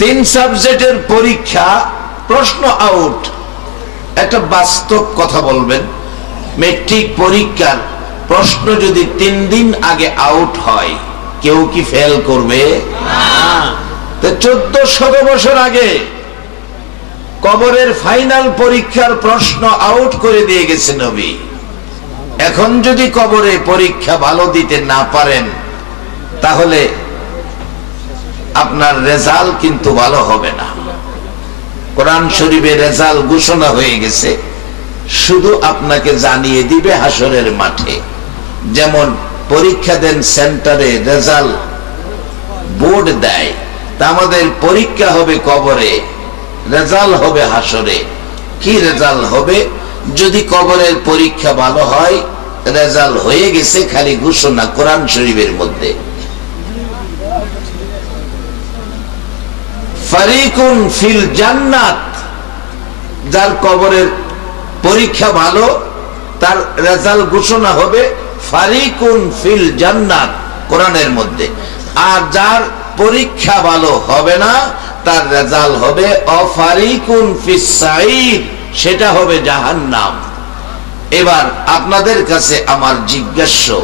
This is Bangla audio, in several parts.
তিন সাবজেক্টের পরীক্ষা, প্রশ্ন আউট। একটা বাস্তব কথা বলবেন, মেট্রিক পরীক্ষার প্রশ্ন যদি 3 দিন আগে আউট হয়, কেউ কি ফেল করবে? 1400 বছর আগে কবরের ফাইনাল পরীক্ষার প্রশ্ন আউট করে দিয়ে গেছে নবী। এখন যদি কবরে পরীক্ষা ভালো দিতে না পারেন, তাহলে আপনার রেজাল্ট কিন্তু ভালো হবে না। কোরআন শরীফে রেজাল্ট ঘোষণা হয়ে গেছে, শুধু আপনাকে জানিয়ে দিবে হাসরের মাঠে। যেমন পরীক্ষা দেন সেন্টারে, রেজাল্ট বোর্ড দেয়, তা আমাদের পরীক্ষা হবে কবরে, রেজাল্ট হবে হাসরে। কি রেজাল্ট হবে? যদি কবরের পরীক্ষা ভালো হয়, রেজাল্ট হয়ে গেছে, খালি ঘোষণা কোরআন শরীফের মধ্যে। ফারিকুন ফিল জান্নাত, যার কবরের পরীক্ষা ভালো, তার রেজাল্ট ঘোষণা হবে ফারিকুন ফিল জান্নাত কোরআনের মধ্যে। আর যার পরীক্ষা ভালো হবে না, তার রেজাল্ট হবে অফারিকুন ফিস সাঈর, সেটা হবে জাহান্নাম। এবার আপনাদের কাছে আমার জিজ্ঞাসা,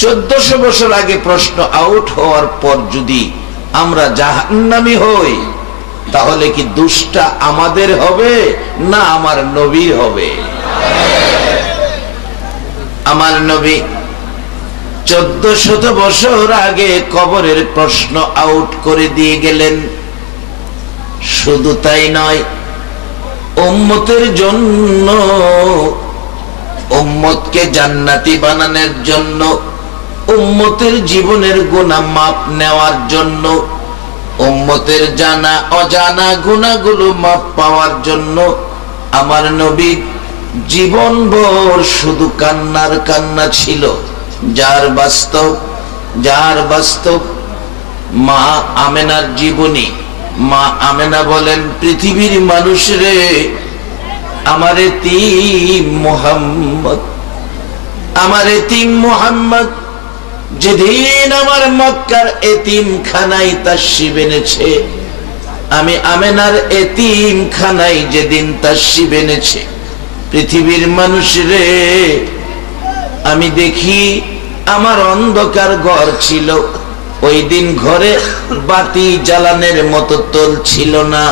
1400 বছর আগে প্রশ্ন আউট হওয়ার পর যদি আমরা জাহান্নামী হই, তাহলে কি দোষটা আমাদের হবে না আমার নবীর হবে? আমার নবী 1400 বছর আগে কবরের প্রশ্ন আউট করে দিয়ে গেলেন। শুধু তাই নয়, উম্মতের জন্য, উম্মতকে জান্নাতি বানানোর জন্য, উম্মতের জীবনের গুনাহ মাপ নেওয়ার জন্য, উম্মতের জানা অজানা গুনাহগুলো মাপ পাওয়ার জন্য আমার নবী জীবনভর শুধু কান্নার কান্না ছিল। যার বাস্তব মা আমেনার জীবনী। মা আমেনা বলেন, পৃথিবীর মানুষরে, আমার এতিম মুহাম্মদ যেদিন আমার মক্কার এতিম খানায় তাশরিফ এনেছে, আমি আমেনার এতিম খানায় যেদিন তাশরিফ এনেছে, পৃথিবীর মানুষরে আমি দেখি আমার অন্ধকার ঘর ছিল। ওই দিন ঘরে বাতি জ্বালানোর মতো তল ছিল না।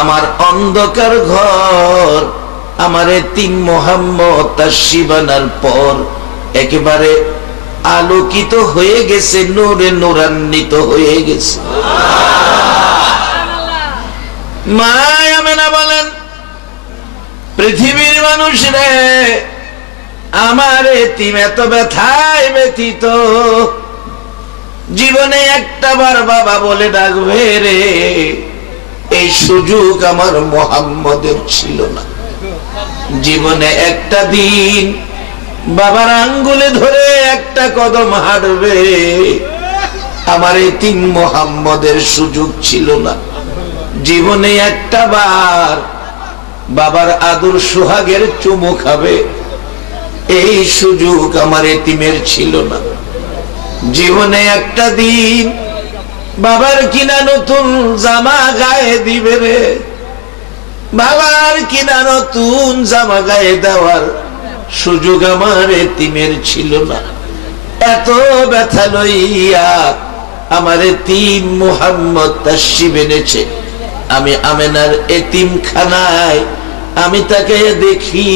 আমার অন্ধকার ঘর আমার এতিম মুহাম্মদ তাশরিফ আনার পর একেবারে আলোকিত হয়ে গেছে, নূরে নূরান্বিত হয়ে গেছে। মা আমেনা বলেন, পৃথিবীর মানুষরে, আমার এতিম এত ব্যথায় ব্যথিত, জীবনে একটা বার বাবা বলে ডাকবে রে, এই সুযোগ আমার মুহাম্মদের ছিল না। জীবনে একটা দিন বাবার আঙ্গুলে ধরে একটা কদম হাঁটবে, আমার এতিম মুহাম্মদের সুযোগ ছিল না। জীবনে একটা বার বাবার আদর সোহাগের চুমু খাবে, এই সুযোগ আমার এতিমের ছিল না। জীবনে একটা দিন বাবার কিনা নতুন জামা গায়ে দিবে রে, বাবার কিনা নতুন জামা গায়ে দেওয়ার সুযোগ আমার এতিমের ছিল না। এত ব্যথা লইয়া আমার এতিম মুহাম্মদ তাশরিফ এনেছে। আমি আমেনার এতিম খানায় আমি তাকে দেখি,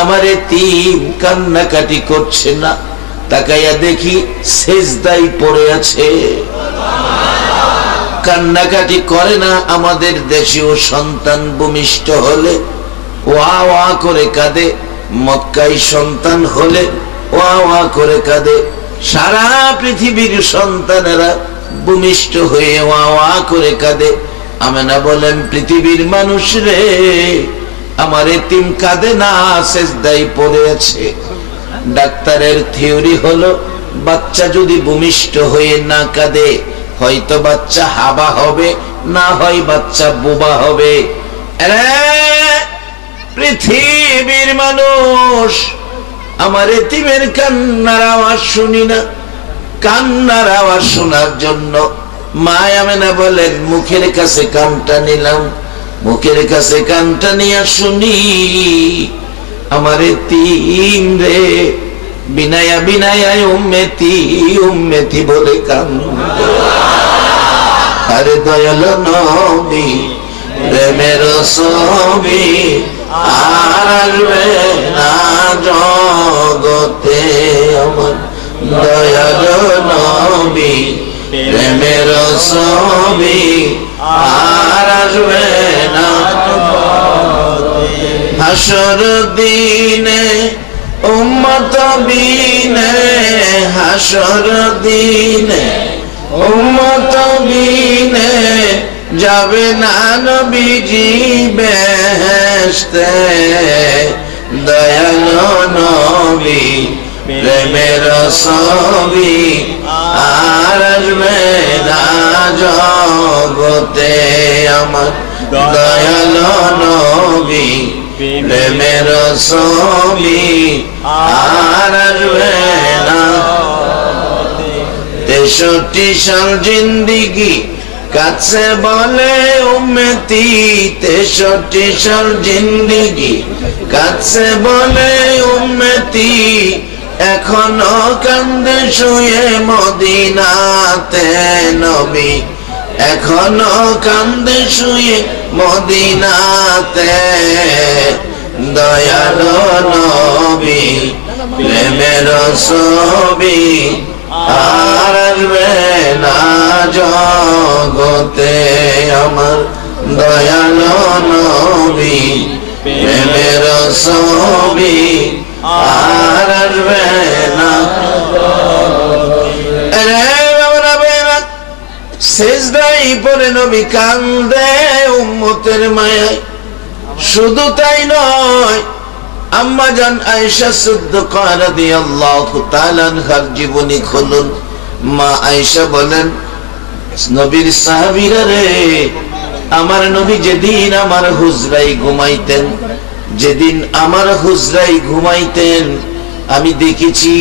আমার এতিম কান্নাকাটি করছে না, তাকাইয়া দেখি সেজদায় পড়ে আছে, কান্নাকাটি করে না। আমাদের দেশীয় সন্তান ভূমিষ্ঠ হলে ওয়া ওয়া করে কাঁদে, মক্কাই সন্তান হলে ওয়া ওয়া করে কাঁদে। সারা পৃথিবীর সন্তানেরা ভূমিষ্ঠ হয়ে ওয়া ওয়া করে কাঁদে। আমেনা বলেন, পৃথিবীর মানুষ রে, আমার এতিম কাঁদে না, সেজদায় পড়ে আছে। ডাক্তারের থিওরি হলো, বাচ্চা যদি ভূমিষ্ঠ হয়ে না কাঁদে, হয়তো বাচ্চা হাবা হবে, না হয় বাচ্চা বোবা হবে। পৃথিবীর মানুষ, আমার এতিমের কান্নার আওয়াজ শুনি না। কান্নার আওয়াজ শোনার জন্য মা আমেনা বলেন মুখের কাছে কানটা নিলাম, মুখের কাছে কানটা নিয়ে শুনি আমার এতিম রে বিনায়া বিনায়া উম্মতি উম্মতি বলে কান্দে। আরে দয়াল নবী প্রেমের ছবি আর আসবে না জগতে, আমার দয়াল নবী প্রেমের ছবি আর আসবে না। হাসর দিনে উম্মত বিনে, হাসর দিনে উম্মত বিনে যাবে না নবীজি বেহেশতে। দয়াল নবী প্রেমের ছবি আর আসবে না জগতে, আমার দয়াল নবী প্রেমের ছবি আর আসবে না। 63 সাল জিন্দিগি কাছে বলে উম্মতি, 63 সাল জিন্দিগি কাছে বলে উম্মতি, এখনো কান্দে শুয়ে মদিনাতে নবী, এখনো কান্দে শুয়ে মদিনাতে। দয়াল নবী প্রেমের ছবি আর আসবে না জগতে, আমার দয়াল নবী প্রেমের ছবি আর আসবে না। সেজদাই পড়ে নবী কান্দে উম্মতের মায়ায়। শুধু তাই নয়, আম্মা জান আয়েশা সিদ্দিকা রাদিয়াল্লাহু তাআলা আনহার জীবনী খুলুন। মা আয়েশা বলেন, নবীর সাহাবীরা রে, আমার নবী যেদিন আমার হুজরায় ঘুমাইতেন, যেদিন আমার হুজরায় ঘুমাইতেন, আমি দেখেছি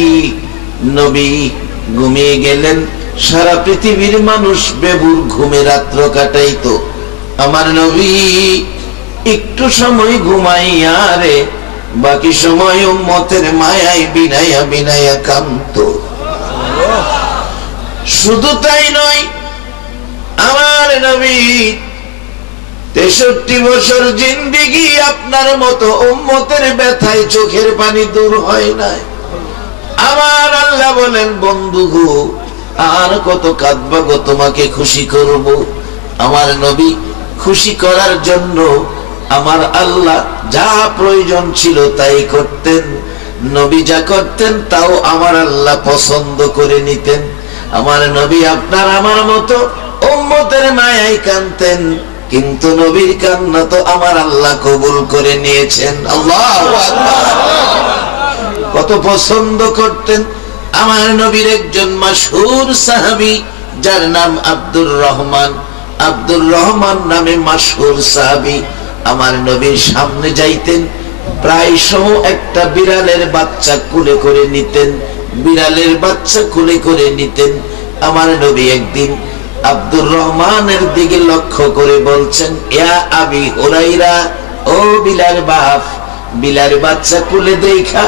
নবী ঘুমিয়ে গেলেন, সারা পৃথিবীর মানুষ বেবুর ঘুমে রাত্র কাটাইতো, আমার নবী একটু সময় ঘুমাইয়া রে বাকি সময় উম্মতের মায়ায় বিনায়া বিনায়া কাঁদতো। শুধু তাই নয়, আমার নবী 63 বছর জিন্দেগি আপনার মতো উম্মতের ব্যথায় চোখের পানি দূর হয় নাই। আমার আল্লাহ বলেন, বন্ধু গো আর কত কাঁদবা গো, তোমাকে খুশি করব। আমার নবী খুশি করার জন্য আমার আল্লাহ যা প্রয়োজন ছিল তাই করতেন। নবী যা করতেন তাও আমার আল্লাহ পছন্দ করে নিতেন। আমার নবী আপনার আমার মতো উম্মতের মায়ায় কাঁদতেন, কিন্তু নবীর কান্না তো আমার আল্লাহ কবুল করে নিয়েছেন। আল্লাহু আকবার। কত পছন্দ করতেন। আমার নবীর একজন মাশহুর সাহাবী যার নাম আব্দুর রহমান, আব্দুর রহমান নামে মাশহুর সাহাবী আমার নবীর সামনে যাইতেন, প্রায় একটা বিড়ালের বাচ্চা কোলে করে নিতেন, বিড়ালের বাচ্চা কোলে করে নিতেন। আমার নবী একদিন আব্দুর রহমানের দিকে লক্ষ্য করে বলছেন, ইয়া আবি হুরাইরা, ও বিলাল বাপ, বিলাল বাচ্চা কোলে দেখা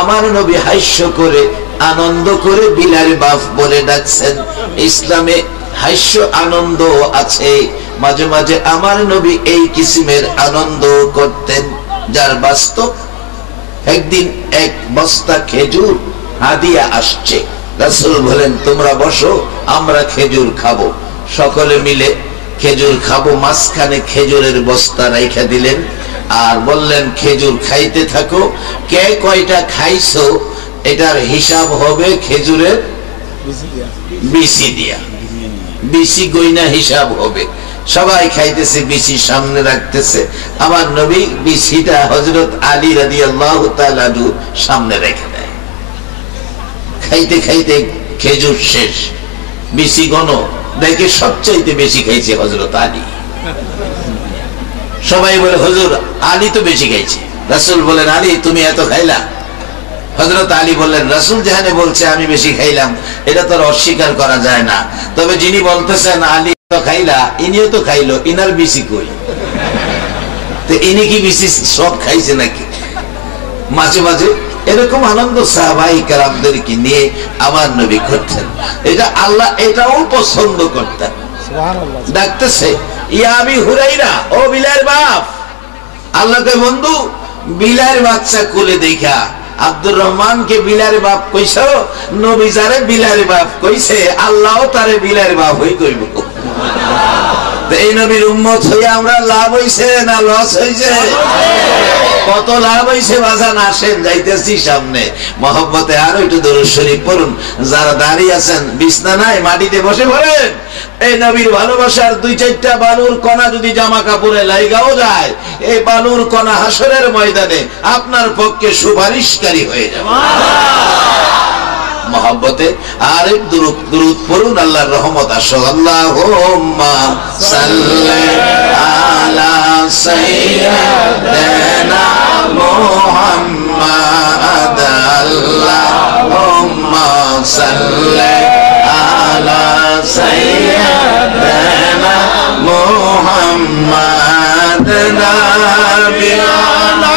আমার নবী হাস্য করে আনন্দ করে বিলাল বাপ বলে ডাকছেন। ইসলামে হাস্য আনন্দ আছে, মাঝে মাঝে আমার নবী এই কিসিমের আনন্দ করতেন, যার বাস্তব। একদিন এক বস্তা খেজুর হাদিয়া আসছে, রাসূল বলেন তোমরা বসো, আমরা খেজুর খাবো। সকলে মিলে খেজুর খাবো, মাঝখানে খেজুরের বস্তা রাইখা দিলেন আর বললেন খেজুর খাইতে থাকো, কে কয়টা খাইছো এটার হিসাব হবে খেজুরের বিসি দিয়া, বিসি গইনা হিসাব হবে। সবাই খাইতেছে, বিসি সামনে রাখতেছে। আমার নবী বিসিটা হযরত আলী রাদিয়াল্লাহু তাআলা সামনে রেখে দেয়। খাইতে খাইতে খেজুর শেষ, বিসি গনো দেখে সবচাইতে বেশি খাইছে হযরত আলী। সবাই বলে হুজুর আলী তো বেশি খাইছে। রাসূল বলেন, আলী তুমি এত খাইলা? হযরত আলী বললেন, রাসূল যেখানে বলছে আমি বেশি খাইলাম, এটা তো অস্বীকার করা যায় না। তবে যিনি বলতেছেন আলী তো খাইলা, ইনিও তো খাইলো, ইনার বেশি কই? তো ইনি কি বেশি সব খাইছে নাকি? মাঝে মাঝে এরকম আনন্দ সাহাবায়ে কেরামদেরকে নিয়ে আমার নবী করতেন। এটা আল্লাহ এটাও পছন্দ করতেন। সুবহানাল্লাহ। ডাকতেছে, ইয়া আবি হুরাইরা, ও বিলালের বাপ। আল্লাহ কয়, বন্ধু বিলালের বাচ্চা কোলে দেখা আব্দুর রহমানকে বিলালের বাপ কইছো, নবী যারে বিলালের বাপ কইছে, আল্লাহও তারে বিলালের বাপ হই কইব। এই নবীর উম্মত হইয়া আমরা লাভ হইছে না লস হইছে? কত লাভ হইছে বাজান। আসেন, যাইতেছি সামনে। মহব্বতে আরো একটু দরুদ শরীফ পড়ুন। যারা দাঁড়িয়ে আছেন, বিছনা নাই, মাটিতে বসে পড়েন। এই নবীর ভালোবাসার 2-4টা বালুর কণা যদি জামা কাপড়ে লাইগাও যায়, এই বালুর কণা হাসরের ময়দানে আপনার পক্ষে সুপারিশকারী হয়ে যাবে। মহব্বতে আরেক দুরূদ পড়ুন, আল্লাহর রহমত আসো। আল্লাহুম্মা সাল্লি আলা সাইয়্যিদিনা মুহাম্মাদ। আল্লাহুম্মা সাল্লি আলা সাইয়্যিদিনা মুহাম্মাদ। নাবিয়ানা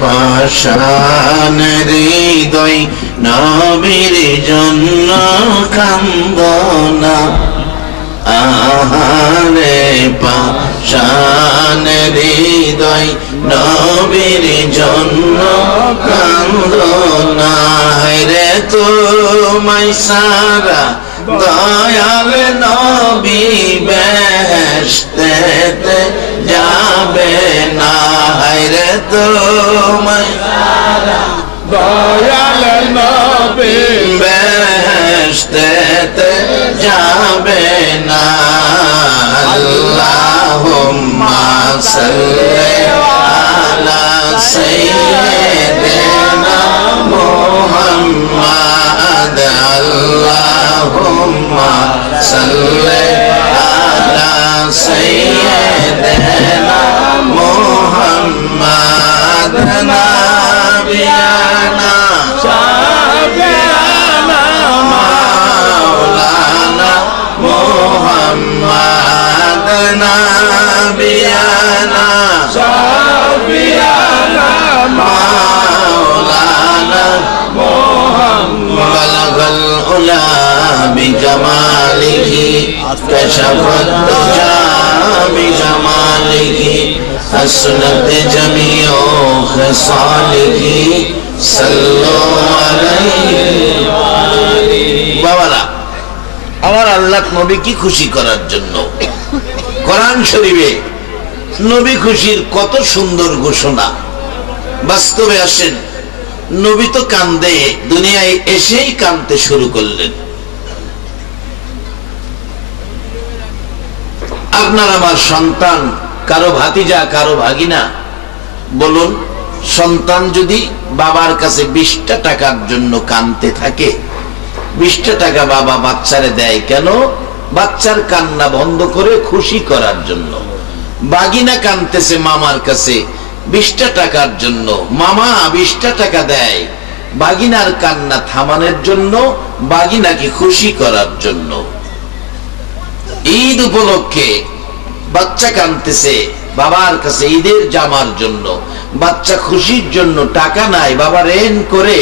পাষাণ হৃদয় নবীর জন্য কান্দনা। আহারে পাষাণ হৃদয় নবীর জন্য কান্দনা। রে তোমায় সারা দয়াল নবী বেহেশতেতে যাবে না। রে তোমায় সারা দয়াল নবী বেহেশতেতে যাবে না। আল্লাহুম্মা সাল্লি আলা সাইয়্যিদিনা মুহাম্মাদ। আল্লাহুম্মা সাল্লি আলা সাইয়্যিদিনা মুহাম্মাদ। নাবিয়ানা শাফিয়ানা মাওলানা মুহাম্মাদ। নাবিয়ানা শাফিয়ানা মাওলানা মুহাম্মাদ। বালাগাল উলা বিজামালিহি কাশাফাত দুজা বিজামালিহি حسنت جميع خصاله صلوا عليه বাবারা, আমার আল্লাহ নবী কি খুশি করার জন্য কোরআন শরীফে নবী খুশির কত সুন্দর ঘোষণা। বাস্তবে আসেন, নবী তো কান্দে, দুনিয়ায় এসেই কাঁদতে শুরু করলেন। আপনার আমার সন্তান, কারো ভাতিজা, কারো ভাগিনা, বলুন, সন্তান যদি বাবার কাছে 20টা টাকার জন্য কাঁদতে থাকে, 20টা টাকা বাবা বাচ্চারে দেয় কেন? বাচ্চার কান্না বন্ধ করে খুশি করার জন্য। ভাগিনা কাঁদতেছে মামার কাছে 20টা টাকার জন্য, মামা 20টা টাকা দেয় ভাগিনার কান্না থামানোর জন্য, ভাগিনাকে খুশি করার জন্য। ঈদ উপলক্ষে বাচ্চা কাঁদতেছে বাবার কাছে ঈদের জামার জন্য, বাচ্চা খুশির জন্য টাকা নাই, বাবা ঋণ করে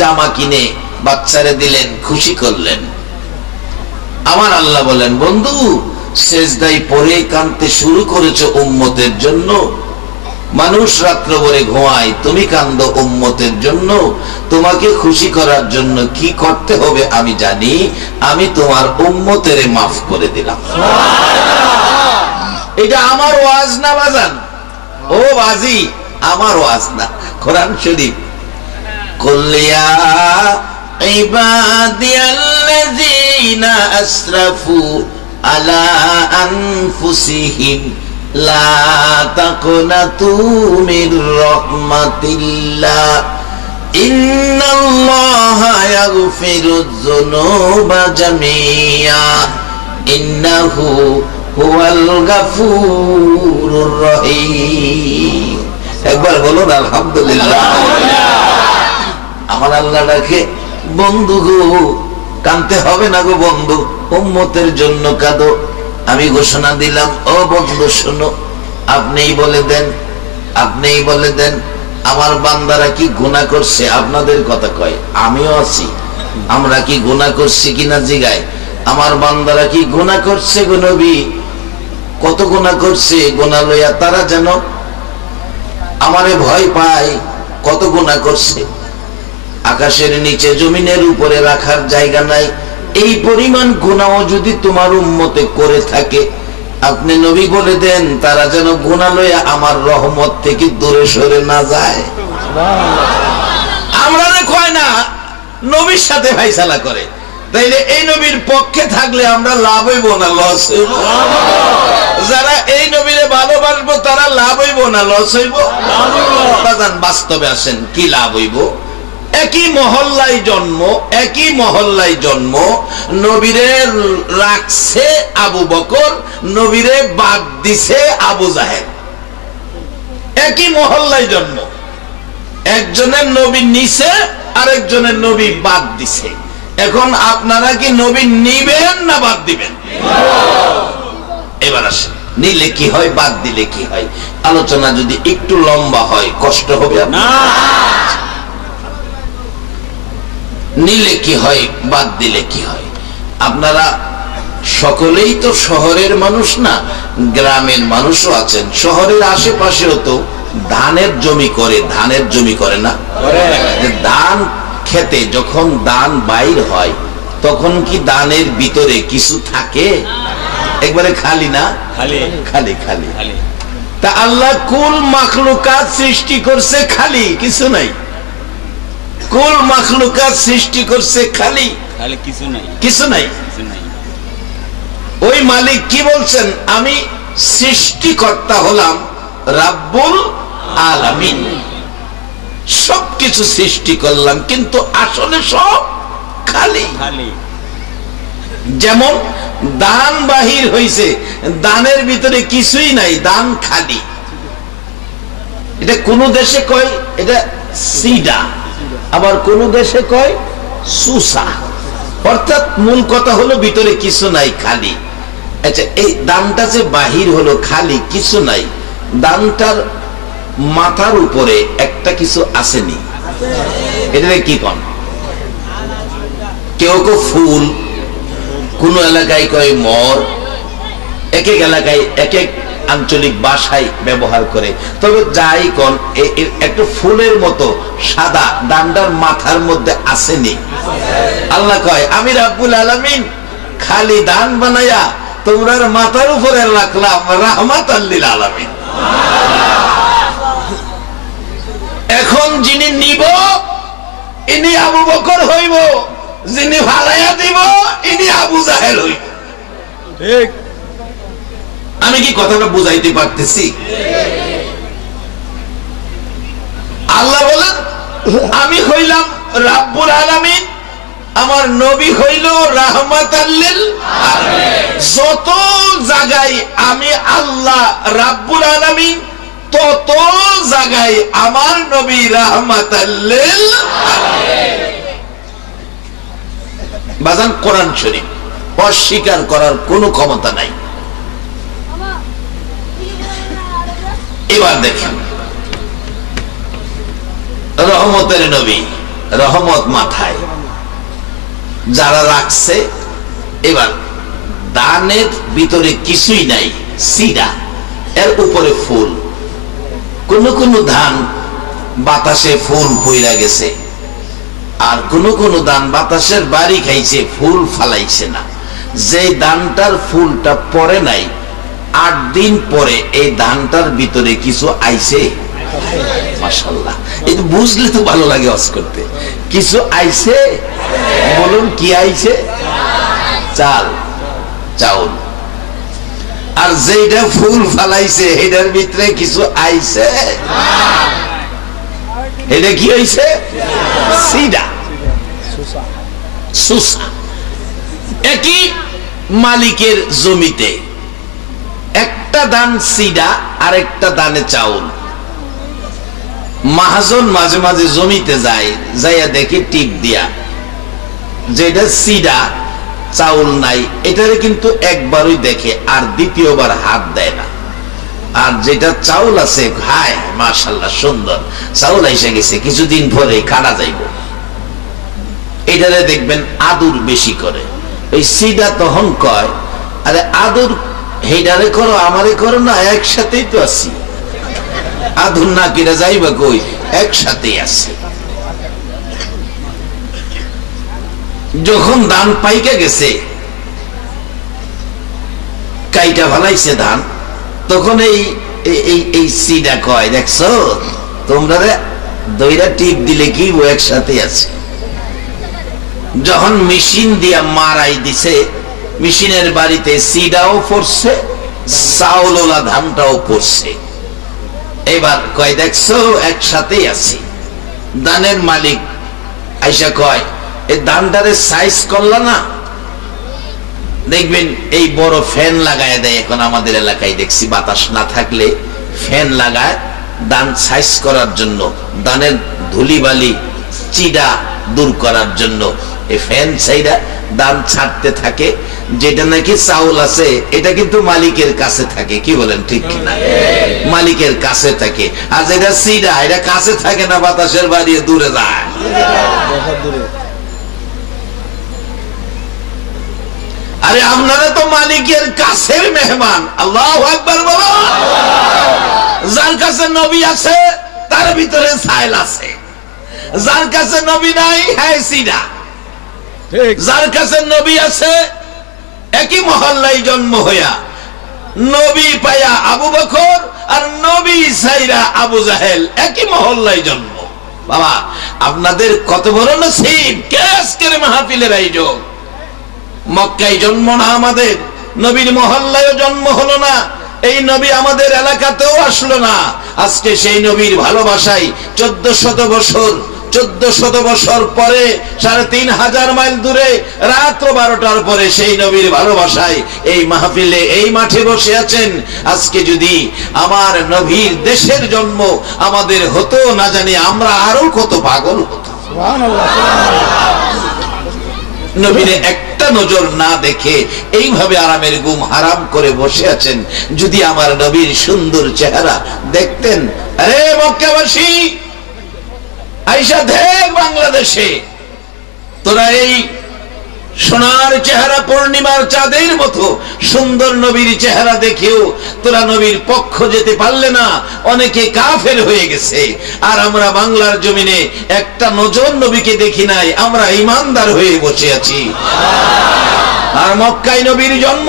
জামা কিনে বাচ্চারে দিলেন, খুশি করলেন। আমার আল্লাহ বলেন, বন্ধু সেজদায় পড়ে কাঁদতে শুরু করেছো উম্মতের জন্য। মানুষ রাত্র ভরে ঘুমায়, তুমি কান্দো উম্মতের জন্য। তোমাকে খুশি করার জন্য কি করতে হবে আমি জানি, আমি তোমার উম্মতের মাফ করে দিলাম। এটা আমার ওয়াজ না বাজান, ও বাজি, আমার ওয়াজ না, কোরআন শরীফ। কুল্লিয়া ইবাদিয়াল্লাযীনা আসরাফু আলা আনফুসিহিম লা তাকুনাতু মির রাহমাতিল্লাহ ইন্নাল্লাহা ইয়াগফিরুয যুনুবা জামিআ ইন্নাহু হুয়াল গাফুরুর রহিম। একবার বলুন আলহামদুলিল্লাহ। আমার আল্লাহ ডাকে, বন্ধু গো কাঁদতে হবে না গো বন্ধু, উম্মতের জন্য কাঁদো। আমি ঘোষণা দিলাম, ও বন্ধু শোনো, আপনিই বলে দেন, আপনিই বলে দেন আমার বান্দারা কি গুনাহ করছে? আপনাদের কথা কয়, আমিও আছি, আমরা কি গুনাহ করছি কিনা জিগায়। আমার বান্দারা কি গুনাহ করছে গো নবী? কত গুনাহ করছে? গুনাহ লইয়া তারা যেন আমারে ভয় পায়। কত গুনাহ করছে, আকাশের নিচে জমিনের উপরে রাখার জায়গা নাই। এই পরিমাণ গুনাহ যদি তোমার উম্মতে করে থাকে, আপনি নবী বলে দেন তারা যেন গুনাহ লইয়া আমার রহমত থেকে দূরে সরে না যায়। আমরা কয় না নবীর সাথে ফাইসালা করে, তাইলে এই নবীর পক্ষে থাকলে আমরা লাভ হইব না লস হইব? যারা এই নবীরে ভালোবাসবো তারা লাভ হইব না লস হইব? বাস্তবে আসেন, কি লাভ হইব? একই মহল্লায় জন্ম, একই মহল্লায় জন্ম, নবীরে রাখছে আবু বকর, নবীরে বাদ দিছে আবু জাহেল। একই মহল্লায় জন্ম, একজনের নবী নিছে আরেকজনের নবী বাদ দিছে। এখন আপনারা কি নবী নিবেন না বাদ দিবেন? এবার আসেন, নিলে কি হয়, বাদ দিলে কি হয়? আলোচনা যদি একটু লম্বা হয় কষ্ট হবে না? নিলে কি হয়, বাদ দিলে কি হয়? আপনারা সকলেই তো শহরের মানুষ না, গ্রামের মানুষও আছেন। শহরের আশেপাশেও তো ধানের জমি করে, ধানের জমি করে না? ধান খেতে যখন ধান বাইর হয় তখন কি ধানের ভিতরে কিছু থাকে? একবারে খালি না? খালি খালি। তা আল্লাহ কুল মাখলুকাত সৃষ্টি করছে খালি, কিছু নাই। কুল মাখলুকাত সৃষ্টি করছে খালি, কিছু নাই, কিছু নাই। ওই মালিক কি বলছেন? আমি সৃষ্টিকর্তা হলাম রাব্বুল আলামিন, সবকিছু সৃষ্টি করলাম, কিন্তু আসলে সব খালি। যেমন দান বাহির হইছে, দানের ভিতরে কিছুই নাই, দান খালি। এটা কোন দেশে কয় এটা সিডা, আবার কোন দেশে কয় সুসা। অর্থাৎ মূল কথা হলো ভিতরে কিছু নাই, খালি। আচ্ছা, এই দানটা যে বাহির হলো খালি, কিছু নাই, দানটার মাথার উপরে একটা কিছু আসেনি, এটা কি কন? কেউ কেউ ফুল, কোন এলাকায় কয় মর, এক এক এলাকায় এক এক আঞ্চলিক ভাষায় ব্যবহার করে। তবে যাই কোন, একটা ফুলের মতো সাদা ডান্ডার মাথার মধ্যে আসেনি। আল্লাহ কয় আমি রাব্বুল আলামিন খালি দান বানায়া তোমরার মাথার উপরে রাখলাম রাহমাতাল লিল আলামিন। এখন যিনি নিব ইনি আবু বকর হইব, যিনি ফালাইয়া দিব ইনি আবু জাহেল হইব। ঠিক? আমি কি কথাটা বুঝাইতে পারতেছি? আল্লাহ বলেন আমি হইলাম রাব্বুল আলামিন, আমার নবী হইল রাহমাতাল লিল আলামিন। যত জায়গায় আমি আল্লাহ রাব্বুল আলামিন, তত জায়গায় আমার নবী রাহমাতাল লিল আলামিন। বাজান কোরআন শরীফ অস্বীকার করার কোনো ক্ষমতা নাই। এবার দেখেন, রহমতের নবী, রহমত মাথায় যারা রাখছে, এবার দানের ভিতরে কিছুই নাই, সিরা, এর উপরে ফুল। কোন কোন ধান বাতাসে ফুল পইরা গেছে, আর কোন কোন ধান বাতাসের বাড়ি খাইছে, ফুল ফালাইছে না। যে ধানটার ফুলটা পরে নাই, 8 দিন পরে এই ধানটার ভিতরে কিছু আইছে। মাশাআল্লাহ, এটা বুঝলে তো ভালো লাগে ওয়াজ করতে। কিছু আইছে, বলুন কি আইছে? চাল, চাউল। আর যেটা ফুল ফালাইছে এটার ভিতরে কিছু আইছে, এটা কি হইছে? সিডা, সুসা। একই মালিকের জমিতে একটা দান সিডা আর একটা দানে চাউল। মহাজন মাঝে মাঝে জমিতে যায়, যাইয়া দেখে টিপ দিয়া যেটা সিডা, চাউল নাই, এটারে কিন্তু একবারই দেখে আর দ্বিতীয়বার হাত দেয় না। আর যেটা চাউল আছে, হায় মাশাআল্লাহ সুন্দর চাউল এসে গেছে, কিছুদিন পরে কাটা যাইব, এটারে দেখবেন আদর বেশি করে। ওই সিডা তখন কয়, আরে আদর হেডারে করো আমারে করো না, একসাথেই তো আছি, আদর না কিরা যাইবা কই, একসাথেই আছে। যখন ধান পাইকা গেছে, কাইটা ভালাইছে ধান, তখন এই সিডা কয়, দেখছো তোমরা দইরা টিপ দিলে কি ও একসাথে আছে। যখন মেশিন দিয়া মারাই দিছে, মেশিনের বাড়িতে সিডাও পড়ছে, চাউলওয়ালা ধানটাও পড়ছে। এবার কয়, দেখছো একসাথেই আছে। ধানের মালিক আইসা কয়, এই ধানটারে সাইজ করলা না, দেখবেন এই বড় ফ্যান লাগায় দেয়। এখন আমাদের এলাকায় দেখছি বাতাস না থাকলে ফ্যান লাগায় ধান সাইজ করার জন্য, ধানের ধুলিবালি চিডা দূর করার জন্য এই ফ্যান সাইডা ধান ছাড়তে থাকে। যেটা নাকি চাউল আছে এটা কিন্তু মালিকের কাছে থাকে, কি বলেন ঠিক কিনা? মালিকের কাছে থাকে। আর যেটা চিডা এটা কাছে থাকে না, বাতাসের বাড়িয়ে দূরে যায়। আরে আপনারা তো মালিকের কাছের মেহমান। আল্লাহু আকবার বলো। যার কাছে নবী আছে তার ভিতরে ছাইল আছে, যার কাছে নবী নাই হ্যাঁ সিডা। যার কাছে নবী আছে, একই মহল্লায় জন্ম হইয়া নবী পাইয়া আবু বকর আর নবী সাইরা আবু জাহেল, একই মহল্লায় জন্ম। বাবা আপনাদের কত বড় নসিব, কে আজকের মাহফিলের আয়োজন। মক্কায় জন্ম না আমাদের, নবীর মহল্লায় জন্ম হলো না, এই নবী আমাদের এলাকাতেও আসলো না। আজকে সেই নবীর ভালোবাসায় 1400 বছর পরে 3500 মাইল দূরে রাত্র 12টার পরে সেই নবীর ভালোবাসায় এই মাহফিলে এই মাঠে বসে আছেন। আজকে যদি আমার নবীর দেশের জন্ম আমাদের হতো, না জানি আমরা আরো কত পাগল হতাম। নবীরে একটা নজর না দেখে এইভাবে আরামের ঘুম হারাম করে বসে আছেন। যদি আমার নবীর সুন্দর চেহারা দেখতেন, আরে মক্কাবাসী আইসা দেখ বাংলাদেশে, তোরা এই সোনার চেহারা পূর্ণিমার চাঁদের মতো সুন্দর নবীর চেহারা দেখেও তোরা নবীর পক্ষ যেতে পারলে না, অনেকে কাফের হয়ে গেছে। আর আমরা বাংলার জমিনে একটা নজর নবীকে দেখি নাই, আমরা ইমানদার হয়ে বসে আছি। আর মক্কায় নবীর জন্ম,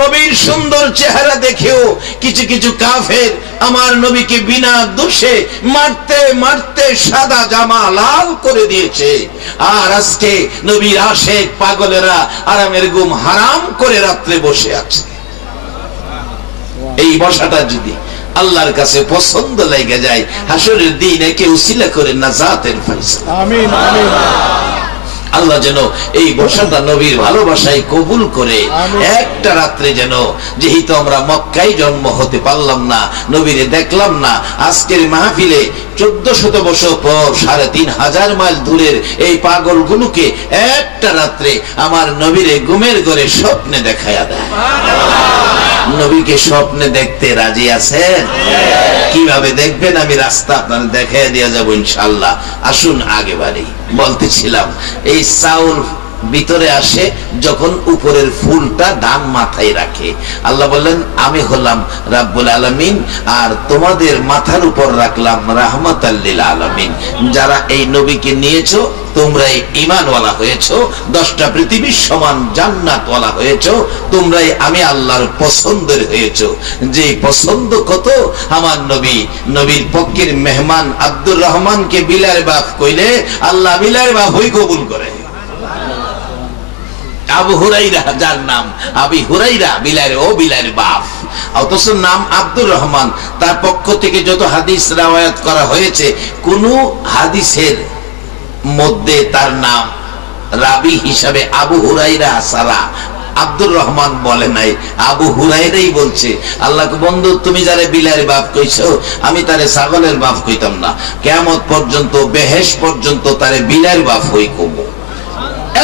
নবীর সুন্দর চেহারা দেখেও কিছু কিছু কাফের আমার নবীকে বিনা দোষে মারতে মারতে সাদা জামা লাল করে দিয়েছে। আর আজকে নবীর আশেক পাগলেরা আরামের ঘুম হারাম করে রাত্রে বসে আছে। এই বসাটা যদি আল্লাহর কাছে পছন্দ লেগে যায়, হাসরের দিন একে উসিলা করে নাজাতের ফয়সালা। আমিন আমিন। আল্লাহ যেন এই বসাটা নবীর ভালোবাসায় কবুল করে একটা রাত্রে যেন, যেহেতু আমরা মক্কায় জন্ম হতে পারলাম না, নবীরে দেখলাম না, আজকের মাহফিলে 1400 বছর পর 3500 মাইল দূরের এই পাগলগুলোকে একটা রাত্রে আমার নবীরে ঘুমের ঘরে স্বপ্নে দেখায়া দেয়। নবীকে স্বপ্নে দেখতে রাজি আছেন? কিভাবে দেখবেন আমি রাস্তা আপনাদের দেখাইয়া দিয়ে যাবো ইনশাআল্লাহ। আসুন আগে বাড়ি। বলতেছিলাম এই চাউল ভিতরে আসে যখন উপরের ফুলটা ডান মাথায় রাখে। আল্লাহ বললেন, আমি হলাম রাব্বুল আলামিন আর তোমাদের মাথার উপর রাখলাম রাহমাতাল লিল আলামিন। যারা এই নবীকে নিয়েছো তোমরাই ঈমানওয়ালা হয়েছো, 10টা পৃথিবীর সমান জান্নাতওয়ালা হয়েছো, তোমরাই আমি আল্লাহর পছন্দের হয়েছো। যে পছন্দ কত আমার নবী, নবীর পক্ষের মেহমান আব্দুর রহমানকে বিলার বাপ কইলে আল্লাহ বিলার বাপ হই কবুল করে। আবু হুরাইরা, যার নাম আবি হুরাইরা, বিলালের ও বিলালের বাপ, অথচ নাম আব্দুর রহমান। তার পক্ষ থেকে যত হাদিস রাওয়ায়াত করা হয়েছে, কোন হাদিসের মধ্যে তার নাম রাবি হিসাবে আবু হুরাইরা ছাড়া আব্দুর রহমান বলে নাই, আবু হুরাইরাই বলছে, আল্লাহকে বন্ধু তুমি যারে বিলালের বাপ কইছো, আমি তারে ছাগলের বাপ কইতাম না, কিয়ামত পর্যন্ত বেহেশত পর্যন্ত তারে বিলালের বাপ হই কব।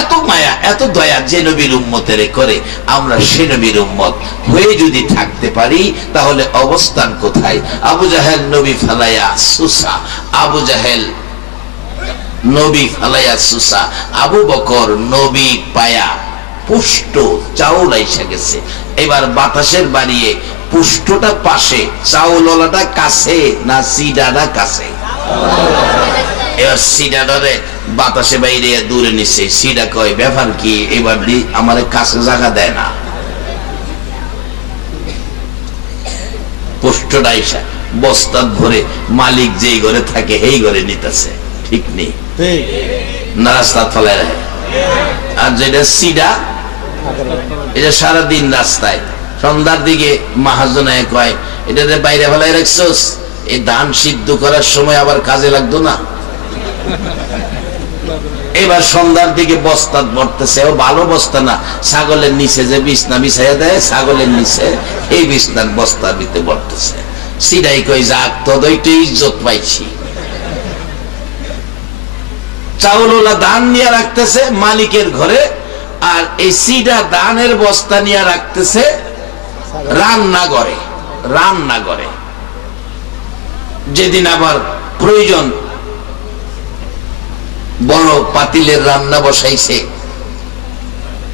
এত মায়া এত দয়া যে নবীর উম্মতের করে, আমরা সে নবীর উম্মত হয়ে যদি থাকতে পারি তাহলে অবস্থান কোথায়? আবু জাহেল নবী ফালাইয়া সুসা, আবু জাহেল নবী ফালাইয়া সুসা, আবু বকর নবী পায়া পুষ্ট, চাউল আইসা গেছে। এবার বাতাসের বাড়িয়ে পুষ্টটা পাশে, চাউলওয়ালাটা কাছে না সিডাটা কাছে? এবার সিডাটারে বাতাসে বাইরে দূরে নিচ্ছে। সিডা কয় ব্যাপার কি, এবার আমার কাছে জায়গা দেয় না। পুষ্টটা আইসা বস্তা ভরে মালিক যেই ঘরে থাকে এই ঘরে নিতেছে, ঠিক নেই না? রাস্তা ফেলায় রাখে। আর যেটা সিডা, এটা সারাদিন রাস্তায়, সন্ধ্যার দিকে মহাজনায় কয় এটাতে বাইরে ফেলায় রাখছোস, এই ধান সিদ্ধ করার সময় আবার কাজে লাগতো না। এবার সন্ধ্যার দিকে বস্তা ভরতেছে, ও ভালো বস্তা না, ছাগলের নিচে যে বিছনা বিছাইয়া দেয়, ছাগলের নিচে এই বিছনার বস্তার ভিতরে ভরতেছে। সিডাই কই যাক, তোদের একটু ইজ্জত পাইছি। চাউলওয়ালা ধান নিয়ে রাখতেছে মালিকের ঘরে, আর এই সিডা ধানের বস্তা নিয়ে রাখতেছে রান্নাঘরে। রান্নাঘরে যেদিন আবার প্রয়োজন বড় পাতিলের রান্না বসাইছে,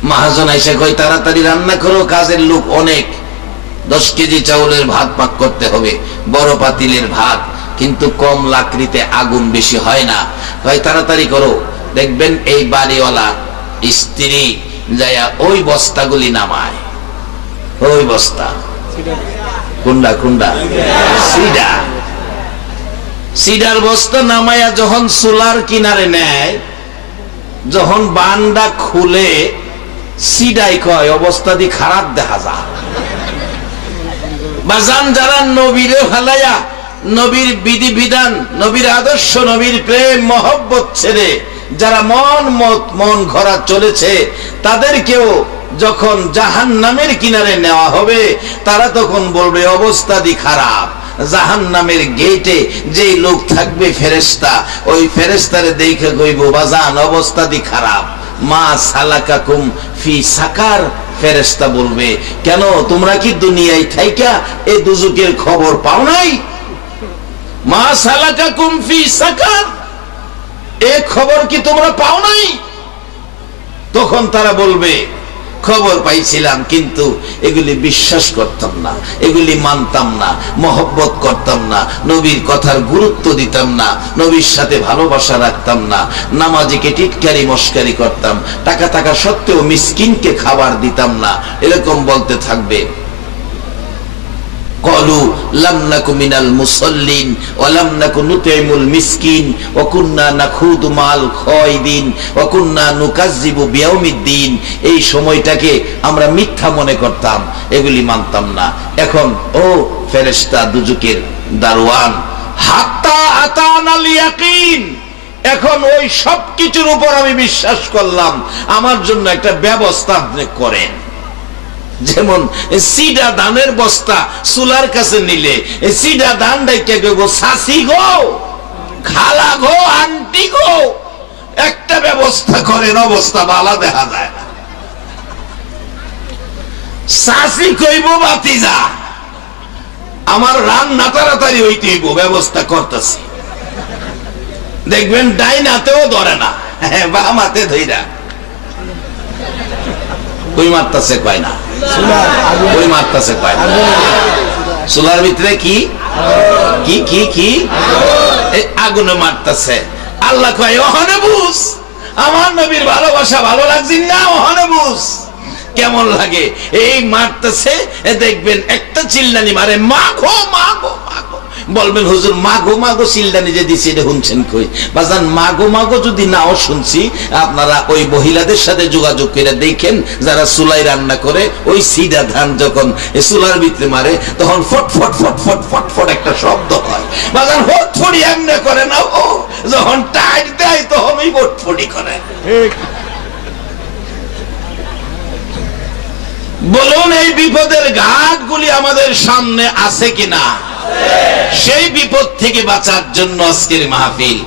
মহাজন আইসা কয় তাড়াতাড়ি রান্না করো, কাজের লোক অনেক, 10 কেজি চাউলের ভাত পাক করতে হবে, বড় পাতিলের ভাত, কিন্তু কম লাকড়িতে আগুন বেশি হয় না, ভাই তাড়াতাড়ি করো। দেখবেন এই বাড়িওয়ালা স্ত্রী যায়া ওই বস্তাগুলি নামায়, ওই বস্তা কুন্ডা কুন্ডা সিডা, সিডার বস্তা নামায়া যখন চুলার কিনারে নেয়, যখন বান্ডা খুলে সিডাই কয় অবস্থা দি খারাপ দেখা যায়। বাজান যারা নবীরে ফেলাইয়া নবীর বিধি বিধান, নবীর আদর্শ, নবীর প্রেম মহব্বত ছেড়ে যারা মন ঘোরা চলেছে, তাদেরকেও যখন জাহান্নামের কিনারে নেওয়া হবে, তারা তখন বলবে অবস্থা দি খারাপ। জাহান্নামের গেটে যে লোক থাকবে ফেরেশতা, ওই ফেরেশতারে দেখে কইব বাজান অবস্থা দি খারাপ। মা সালাকাকুম ফি সাকার, ফেরেশতা বলবে কেন তোমরা কি দুনিয়ায় থাইকা এই দুজকের খবর পাও নাই? মা সালাকাকুম ফি সাকার, এই খবর কি তোমরা পাও নাই? তখন তারা বলবে খবর পাইছিলাম, কিন্তু এগুলি বিশ্বাস করতাম না, এগুলি মানতাম না, মহব্বত করতাম না, নবীর কথার গুরুত্ব দিতাম না, নবীর সাথে ভালোবাসা রাখতাম না, নামাজিকে টিটকারি মস্কারি করতাম, টাকা থাকা সত্ত্বেও মিসকিনকে খাবার দিতাম না, এরকম বলতে থাকবে। কলু লাম নাকু মিনাল মুসাল্লিন ওয়া লাম নাকু নুতইমুল মিসকিন ওয়া কুননা নাখুদু মাল খায়দিন ওয়া কুননা নুকাজ্জিবু বিয়াউমিদ্দিন। এই সময়টাকে আমরা মিথ্যা মনে করতাম, এগুলি মানতাম না। এখন ও ফেরেশতা দুজকের দারওয়ান, হাত্তা আতানাল ইয়াকিন, এখন ওই সব কিছুর উপর আমি বিশ্বাস করলাম, আমার জন্য একটা ব্যবস্থা আপনি করেন। যেমন সিডা ধানের বস্তা চুলার কাছে নিলে সিডা ধান ডাইকে গো শাসি গো, খালা গো, আন্টি গো, একটা ব্যবস্থা করেন, অবস্থা ভালো দেখা যায় না। শাসি কইব বাতিজা আমার রান্না তাড়াতাড়ি হইতে হইব, ব্যবস্থা করতেছি। দেখবেন ডাইনাতেও ধরে না, বাম হাতে ধইরা কই মারতাছে কয় না, কই মারতাছে কয় না। চুলার ভিতরে কি কি কি কি আগুনে মারতাছে। আল্লাহ কয় ওখানে বুঝ আমার নবীর ভালোবাসা ভালো লাগছে না, ওখানে বুঝ কেমন লাগে। এই মারতেছে, দেখবেন একটা চিল্লানি মারে মা গো মা গো মা গো, বলবেন হুজুর মাগো মাগো সিলদানি যে দিছি এটা শুনছেন কই? বাজান মাগো মাগো যদি নাও শুনছি, আপনারা ওই মহিলাদের সাথে যোগাযোগ করে দেখেন যারা চুলাই রান্না করে, ওই সিডা ধান যখন চুলার ভিতরে মারে তখন ফট ফট ফট ফট ফট ফট একটা শব্দ হয়। বাজান হটফড়ি এমনি করে না, ও যখন টাইট দেয় তখন ওই হটফড়ি করে। বলুন এই বিপদের ঘাটগুলি আমাদের সামনে আছে কিনা? সেই বিপদ থেকে বাঁচার জন্য আজকের মাহফিল।